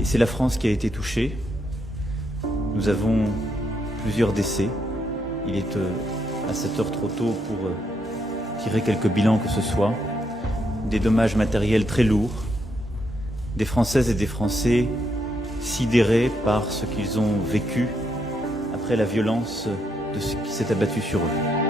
Et c'est la France qui a été touchée. Nous avons plusieurs décès. Il est à cette heure trop tôt pour tirer quelques bilans que ce soit. Des dommages matériels très lourds. Des Françaises et des Français sidérés par ce qu'ils ont vécu après la violence de ce qui s'est abattu sur eux.